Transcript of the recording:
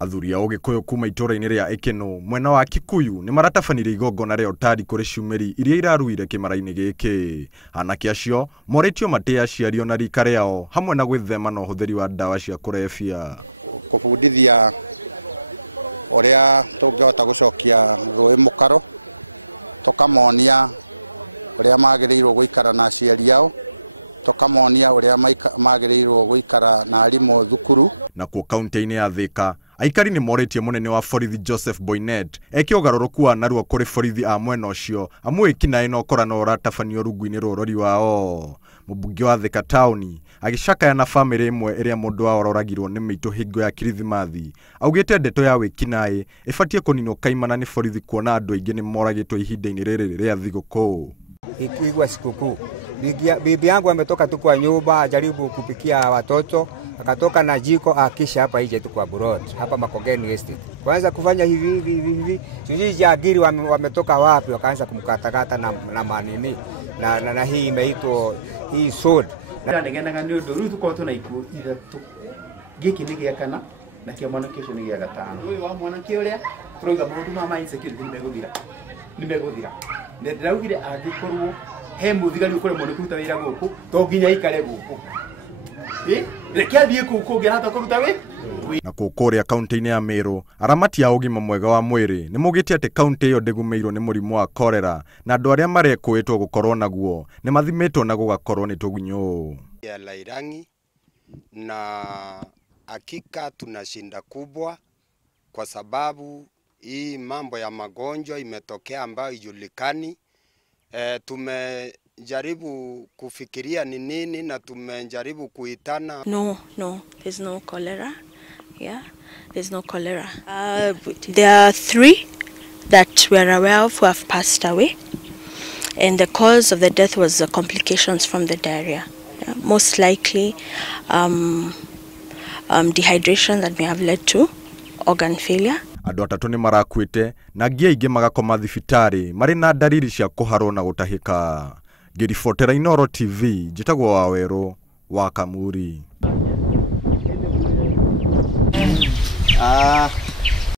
Athuri a Ũgĩkũyũ kuma itũra-inĩ rĩa Ikeno mwena wa Kikuyu nĩ maratabanire igongona rĩa ũtari kũrĩ ciumĩri iria iraruire kĩmara-inĩ gĩkĩ. Anake acio moretio matĩe aciari na rika rĩao hamwe na gwĩthema na ũhũthĩri wa ndawa cia kũrebia. Kũbundithia ũrĩa tũngĩhota gũcokia rũĩ mũkaro, tũkamonia ũrĩa magĩrĩirwo gũikara na aciari ao, tukamonia ũrĩa magĩrĩirwo gũikara na arimũ thukuru. Nakuo kaunti-inĩ ya Thika, aikari nĩ moretie mũnene wa borithi Joseph Boynet eke ũgarũrũku wa narua kũrĩ borithi a mwena ũcio amu ekinaĩ no korana ũratabanio rungu-inĩ rwa ũrori wao. Mũmbunge wa Thika Town agĩcakaya na bamĩrĩ ĩmwe ĩrĩa mũndũ wao ũroragirwo nĩ mĩitũ hingo ya Kirithimathi, augĩte ndeto ya wĩkinaĩ ĩbatiĩ kũninwo kaimana nĩ borithi kuona andũ aingĩ nĩ moragĩtwo ihinda-inĩ rĩrĩ rĩa thigũkũ. Ikigwa sikukuu, bibi yangu ametoka tu kwa nyumba ajaribu kupikia watoto, akatoka na jiko akisha hapa nje tu kwa Burot hapa Makongeni Estate. Kwanza kufanya hivi sijui jagiri wametoka wapi, wakaanza kumkatakata na manini na hii imeitwa hii sword. Na ndegenaga nĩ ũndũ rĩu tukorwo tuna ikuũ ithatũ, gĩkĩ nĩ gĩa kana na kĩa mwanake ũcio nĩ gĩa gatano. Ũyũ wa mwanake ũrĩa tũrauga maũndũ ma insecurity nĩmegũthira. Ndĩraugire angĩkorwo he mũthigari ũkorwo nĩ kũruta wĩra gũkũ to nginya ikare gũkũ. Reke athiĩ kũu kũngĩ hata kũruta wĩra. Na kũrĩa kaunti-inĩ ya Meru, aramati a ũgima mwega wa mwĩrĩ nĩ mugĩte atĩ kaunti ĩyo ndĩgũmĩirwo nĩ mũrimũ wa kolera na andũ arĩa marekũĩtwo gũkorwo naguo nĩ mathimĩtwo na gũgakorwo nĩ tũgunyũ. Ya Lairangi, na hakika tuna shinda kubwa kwa sababu hii mambo ya magonjwa imetokea ambayo ijulikani. Tumejaribu kufikiria ni nini na tumejaribu kuitana. No, there's no cholera. Yeah, there's no cholera. There are 3 that we are aware of who have passed away, and the cause of the death was the complications from the diarrhea. Yeah, most likely dehydration that may have led to organ failure. Andũ atatũ nĩ marakuĩte na angĩ aingĩ magakoma thibitarĩ marĩ na ndariri cia kũharwo na gũtahĩka. Ngĩribotera Inooro TV, njĩtagwo Wawerũ wa Kamuri.